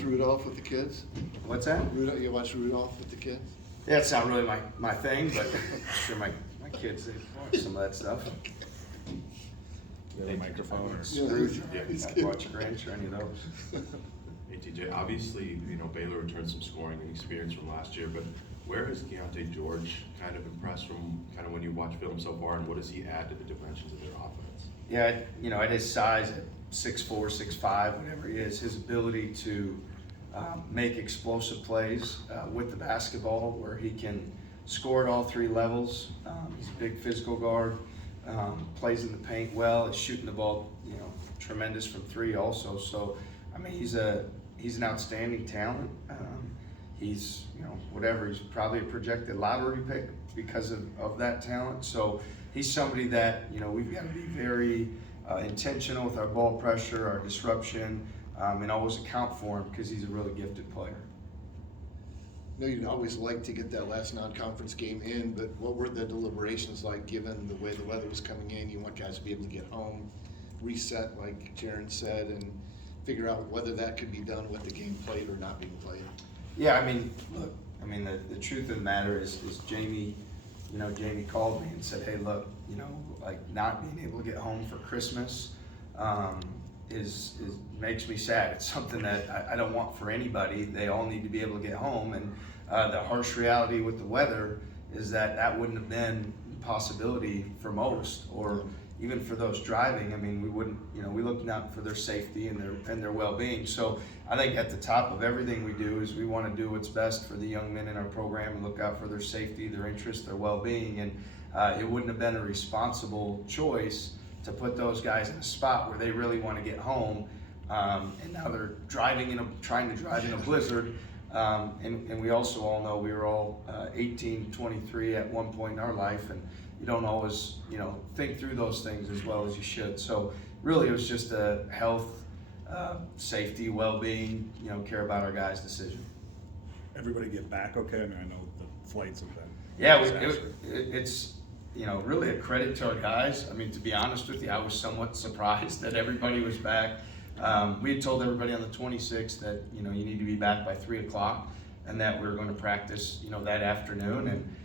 watch Rudolph with the kids? What's that? You watch Rudolph with the kids? Yeah, it's not really my thing, but I'm sure my kids, they watch some of that stuff. You have a microphone or? Scrooge, Yeah. I watch Grinch or any of those. Hey TJ, obviously, Baylor returned some scoring and experience from last year, but where has Keontae George kind of impressed from kind of when you watch film so far, and what does he add to the dimensions of their offense? Yeah, at his size, at 6'4", 6'5", whatever he is, his ability to make explosive plays with the basketball where he can score at all three levels. He's a big physical guard, plays in the paint well, is shooting the ball, tremendous from three also. So, I mean, he's an outstanding talent. He's, he's probably a projected lottery pick because of that talent. So he's somebody that, we've got to be very intentional with our ball pressure, our disruption, and always account for him because he's a really gifted player. You'd always like to get that last non-conference game in, but what were the deliberations like given the way the weather was coming in? You want guys to be able to get home, reset like Jaron said, and figure out whether that could be done with the game played or not being played. Yeah, look, the truth of the matter is Jamie, Jamie called me and said, hey, look, not being able to get home for Christmas is makes me sad. It's something that I don't want for anybody. They all need to be able to get home, and the harsh reality with the weather is that wouldn't have been a possibility for most, or even for those driving. We wouldn't, we look out for their safety and their well-being. So I think at the top of everything we do is we want to do what's best for the young men in our program and look out for their safety, their interest, their well-being. And it wouldn't have been a responsible choice to put those guys in a spot where they really want to get home, and now they're trying to drive in a blizzard. And we also all know we were all 18, 23 at one point in our life, and you don't always, think through those things as well as you should. So really it was just a health, safety, well-being, care about our guys' decision. Everybody get back okay? I know the flights have been. Yeah, it's, really a credit to our guys. To be honest with you, I was somewhat surprised that everybody was back. We had told everybody on the 26th that, you need to be back by 3 o'clock and that we were going to practice, that afternoon. And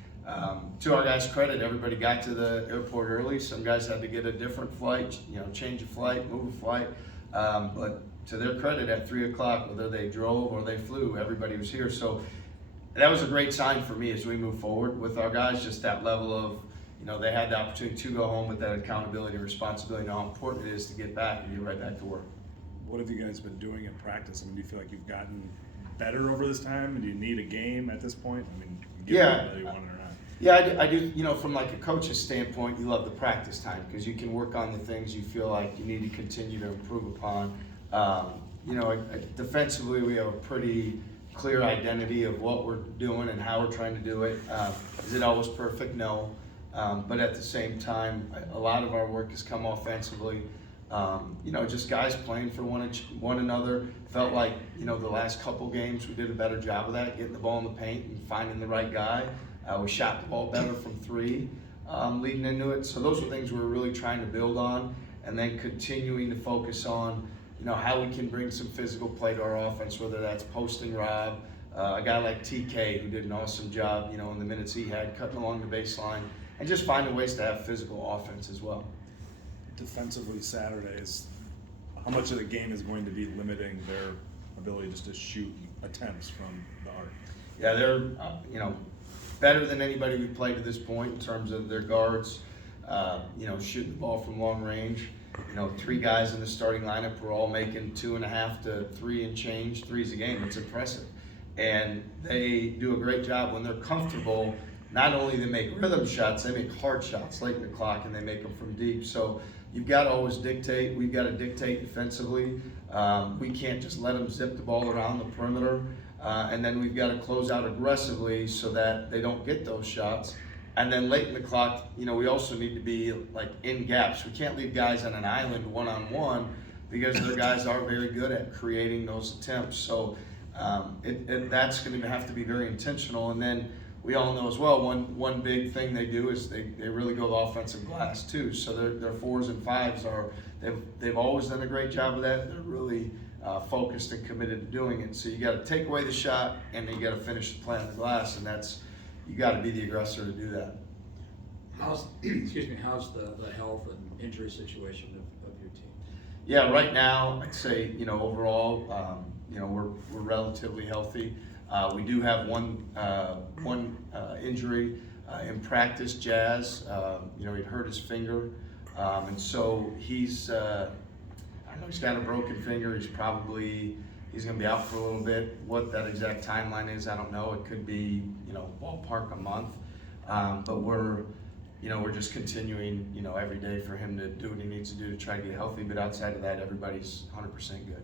to our guys' credit, everybody got to the airport early. Some guys had to get a different flight, change a flight, move a flight. But to their credit, at 3 o'clock, whether they drove or they flew, everybody was here. So that was a great sign for me as we move forward with our guys, just that level of, they had the opportunity to go home with that accountability and responsibility, how important it is to get back and get right back to work. What have you guys been doing in practice? Do you feel like you've gotten better over this time? Do you need a game at this point? Yeah. Whether you want it or not. Yeah, I do. From like a coach's standpoint, you love the practice time because you can work on the things you feel like you need to continue to improve upon. Defensively, we have a pretty clear identity of what we're doing and how we're trying to do it. Is it always perfect? No. But at the same time, a lot of our work has come offensively. Just guys playing for one another. Felt like, the last couple games we did a better job of that, getting the ball in the paint and finding the right guy. We shot the ball better from three leading into it. So those are things we're really trying to build on, and then continuing to focus on, how we can bring some physical play to our offense, whether that's post and rob, a guy like TK who did an awesome job, in the minutes he had, cutting along the baseline, and just finding ways to have physical offense as well. Defensively, Saturdays, how much of the game is going to be limiting their ability just to shoot attempts from the arc? Yeah, they're better than anybody we've played to this point in terms of their guards, shooting the ball from long range. 3 guys in the starting lineup were all making 2.5 to 3 and change threes a game. It's impressive. And they do a great job when they're comfortable. Not only they make rhythm shots, they make hard shots late in the clock, and they make them from deep. So you've got to always dictate. We've got to dictate defensively. We can't just let them zip the ball around the perimeter. And then we've got to close out aggressively so that they don't get those shots. And then late in the clock, we also need to be like in gaps. We can't leave guys on an island one-on-one because their guys are very good at creating those attempts. So that's going to have to be very intentional. And then we all know as well, one big thing they do is they really go the offensive glass too. So their 4s and 5s they've always done a great job of that. They're really focused and committed to doing it. So you got to take away the shot, and then you got to finish the play on the glass, and you got to be the aggressor to do that. How's how's the health and injury situation of your team? Yeah, right now I'd say overall we're relatively healthy. We do have one injury in practice. Jaz, he'd hurt his finger, and so he's he's got a broken finger. He's going to be out for a little bit. What that exact timeline is, I don't know. It could be ballpark a month, but we're just continuing every day for him to do what he needs to do to try to get healthy. But outside of that, everybody's 100% good.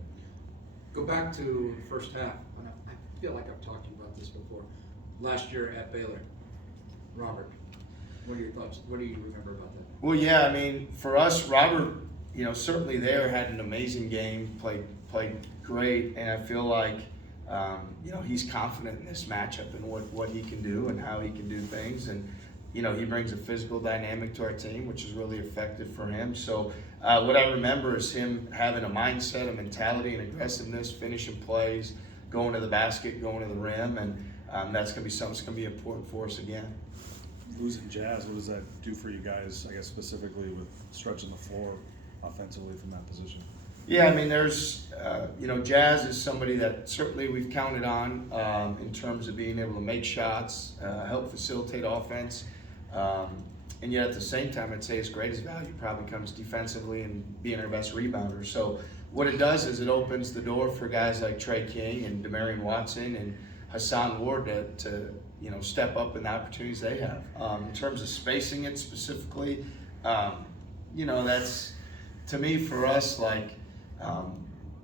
Go back to the first half. I feel like I've talked to you about this before. Last year at Baylor, Robert, what are your thoughts? What do you remember about that? Well, yeah, I mean, for us, Robert, certainly there had an amazing game, played great, and I feel like, he's confident in this matchup and what he can do and how he can do things, and he brings a physical dynamic to our team, which is really effective for him. So what I remember is him having a mindset, a mentality, and aggressiveness, finishing plays, going to the basket, going to the rim, and that's going to be something that's going to be important for us again. Losing Jaz, what does that do for you guys, I guess specifically with stretching the floor offensively from that position? Yeah, I mean, there's, Jaz is somebody that certainly we've counted on in terms of being able to make shots, help facilitate offense, and yet at the same time, I'd say his greatest value probably comes defensively and being our best rebounder. So what it does is it opens the door for guys like Trey King and Demarion Watson and Hassan Ward to step up in the opportunities they have. In terms of spacing it specifically, that's, to me, for us,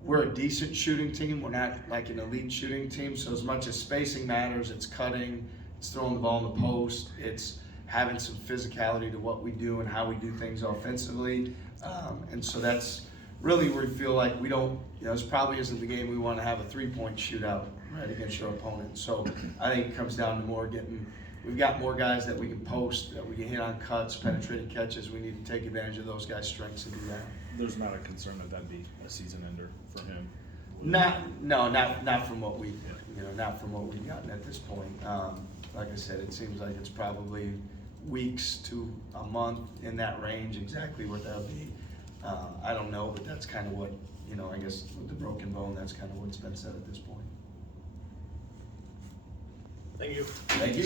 we're a decent shooting team. We're not like an elite shooting team. So as much as spacing matters, it's cutting, it's throwing the ball in the post, it's having some physicality to what we do and how we do things offensively. And so that's really where we feel like we don't, this probably isn't the game we want to have a three-point shootout right against your opponent. So I think it comes down to more we've got more guys that we can post, that we can hit on cuts, penetrating catches. We need to take advantage of those guys' strengths and do that. There's not a concern that that'd be a season ender for him? Not from what we, not from what we've gotten at this point. Like I said, it seems like it's probably weeks to a month in that range. Exactly what that'll be, I don't know, but that's kind of what, I guess with the broken bone, that's kind of what's been said at this point. Thank you. Thank you.